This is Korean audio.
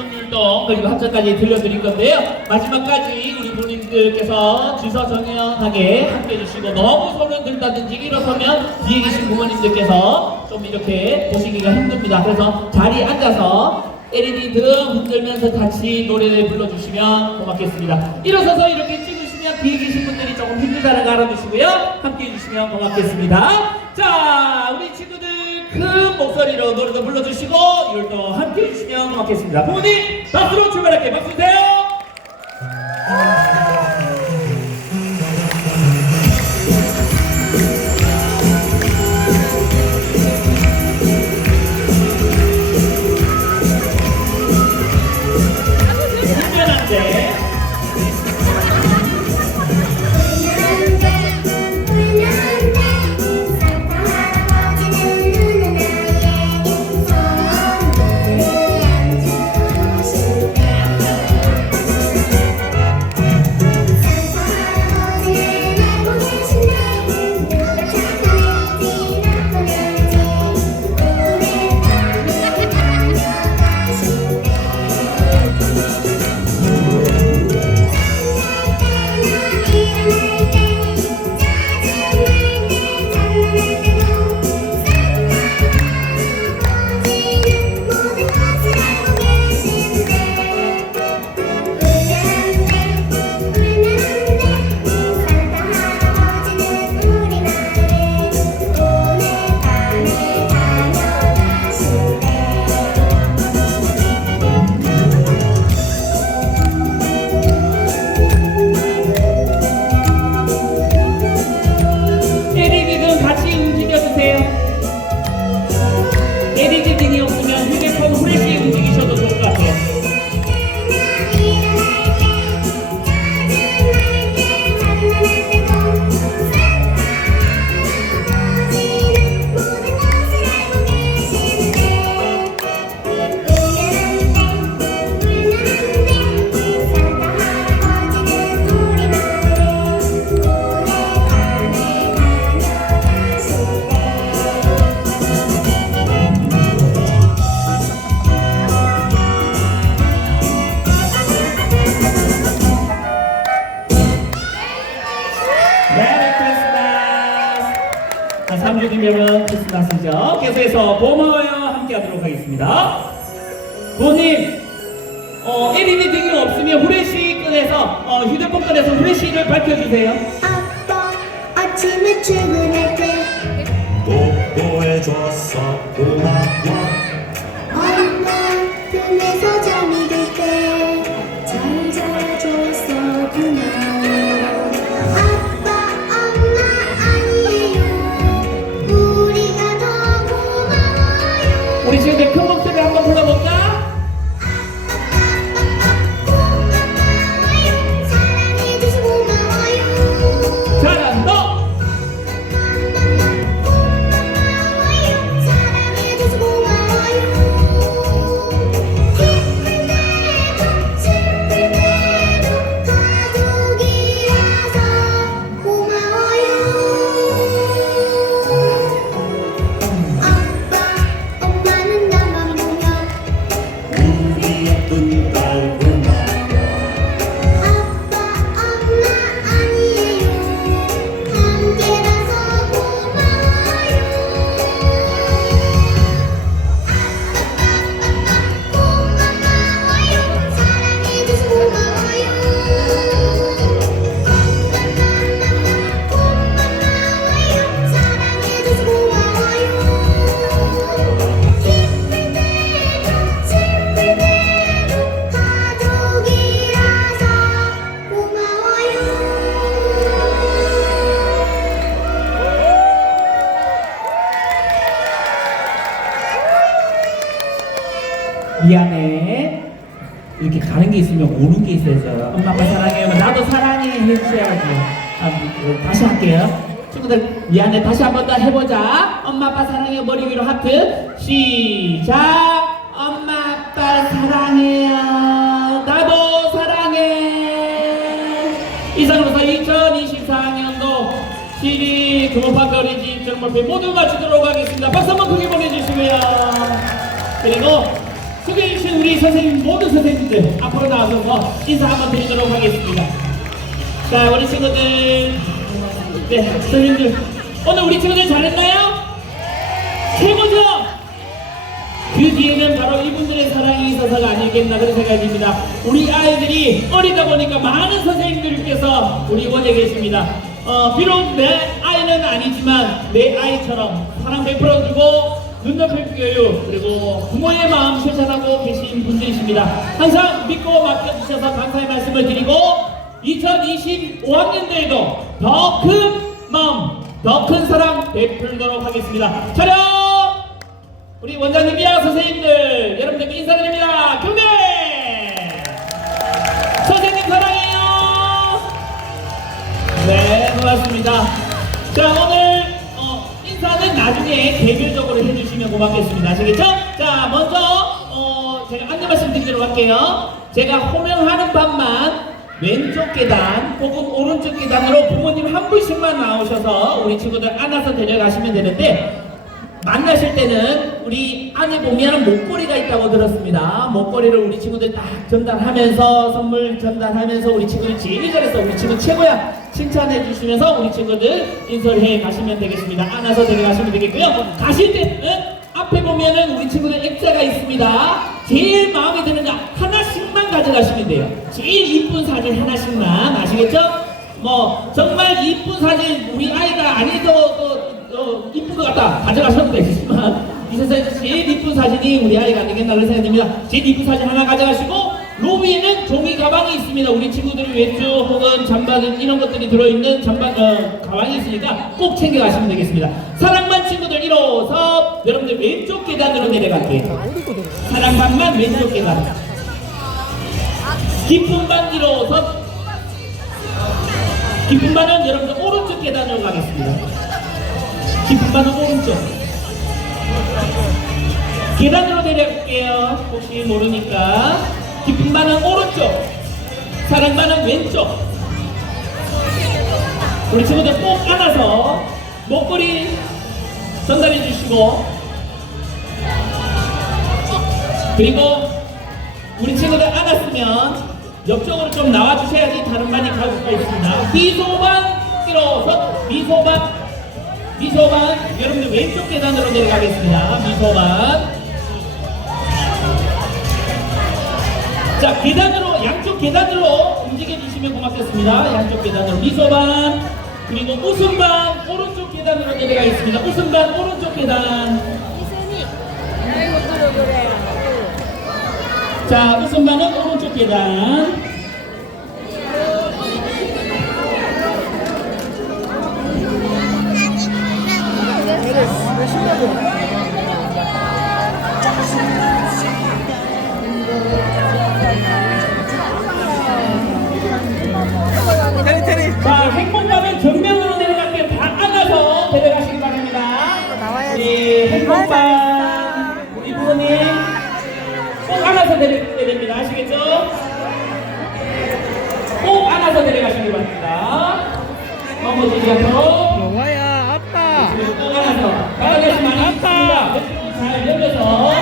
손율동 그리고 합작까지 들려드릴 건데요. 마지막까지 우리 부모님들께서 지서정연하게 함께 해주시고 너무 손을 들다든지 일어서면 뒤에 계신 부모님들께서 좀 이렇게 보시기가 힘듭니다. 그래서 자리에 앉아서 LED 등 흔들면서 같이 노래를 불러주시면 고맙겠습니다. 일어서서 이렇게 찍으시면 뒤에 계신 분들이 조금 힘들다는 거 알아두시고요. 함께 해주시면 고맙겠습니다. 자, 우리 친구들 큰 목소리로 노래도 불러주시고 율동 함께 해주시면 고맙겠습니다. 부모님 박수로 출발할게요. 박수 주세요. 크리스마스죠. 계속해서 고마워요 함께 하도록 하겠습니다. 부모님, 어, LED 등이 없으면 후레쉬 끈에서, 어, 휴대폰 끈에서 후레쉬를 밝혀주세요. 아빠 아침에 출근할 때 뽀뽀해줘서 고마워 엄마 꿈에서 잠이 들때 미안해. 이렇게 가는 게 있으면 오는 게 있어야죠. 엄마 아빠 사랑해요. 나도 사랑해 해주셔야죠. 아, 뭐, 다시 할게요. 친구들 미안해. 다시 한 번 더 해보자. 엄마 아빠 사랑해요. 머리 위로 하트. 시작. 엄마 아빠 사랑해요. 나도 사랑해. 이상으로서 2024년도 12 금호파크 어린이집 정말회 모두 마치도록 하겠습니다. 박수 한번 크게 보내주시고요. 그리고 소개해 해주신 우리 선생님 모든 선생님들 앞으로 나와서 인사 한번 드리도록 하겠습니다. 자 우리 친구들 네 선생님들 오늘 우리 친구들 잘했나요? 최고죠? 그 뒤에는 바로 이분들의 사랑이 있어서가 아니겠나 그런 생각이 듭니다. 우리 아이들이 어리다 보니까 많은 선생님들께서 우리 원에 계십니다. 어, 비록 내 아이는 아니지만 내 아이처럼 사랑 베풀어 주고 교육 그리고 부모의 마음 실천하고 계신 분들이십니다. 항상 믿고 맡겨주셔서 감사의 말씀을 드리고 2025학년도에도 더 큰 마음, 더 큰 사랑 베풀도록 하겠습니다. 차렷! 우리 원장님이랑 선생님들 여러분 고맙겠습니다. 아시겠죠? 자, 먼저 어, 제가 안내 말씀드리도록 할게요. 제가 호명하는 밤만 왼쪽 계단 혹은 오른쪽 계단으로 부모님 한 분씩만 나오셔서 우리 친구들 안아서 데려가시면 되는데 만나실 때는 우리 안에 보면 목걸이가 있다고 들었습니다. 목걸이를 우리 친구들 딱 전달하면서 선물 전달하면서 우리 친구들 제일 잘했어. 우리 친구 최고야. 칭찬해 주시면서 우리 친구들 인솔해 가시면 되겠습니다. 안아서 데려가시면 되겠고요. 가실 때는 앞에 보면은 우리 친구들 액자가 있습니다. 제일 마음에 드는 거 하나씩만 가져가시면 돼요. 제일 이쁜 사진 하나씩만 아시겠죠? 뭐 정말 이쁜 사진 우리 아이가 어, 이쁜 것 같다 가져가셔도 되겠지만 이 세상에서 제일 이쁜 사진이 우리 아이가 아니겠나 그런 생각이 듭니다 제일 이쁜 사진 하나 가져가시고 로비에는 종이 가방이 있습니다 우리 친구들이 외주 혹은 잠바는 이런 것들이 들어있는 잠바 어, 가방이 있으니까 꼭 챙겨가시면 되겠습니다 사랑반 친구들 일어서 여러분들 왼쪽 계단으로 내려갈게요 사랑반만 왼쪽 계단 깊은 반 일어서 깊은 반은 여러분들 오른쪽 계단으로 가겠습니다 깊은 반은 오른쪽. 계단으로 내려갈게요. 혹시 모르니까. 깊은 반은 오른쪽. 사랑 반은 왼쪽. 우리 친구들 꼭 안아서 목걸이 전달해 주시고 그리고 우리 친구들 안았으면 옆쪽으로 좀 나와 주셔야지 다른 반이 갈 수가 있습니다. 미소반 일어서 미소반 미소반 여러분들 왼쪽 계단으로 내려가겠습니다. 미소반 자 계단으로 양쪽 계단으로 움직여 주시면 고맙겠습니다. 양쪽 계단으로 미소반 그리고 웃음반 오른쪽 계단으로 내려가겠습니다. 웃음반 오른쪽 계단. 자 웃음반은 오른쪽 계단 데려가야 됩니다. 아시겠죠? 꼭 안아서 데려가시기 바랍니다. 넘어지지 않도록 영화야 아빠. 꼭 안아서 많이 있습니다. 잘 열려서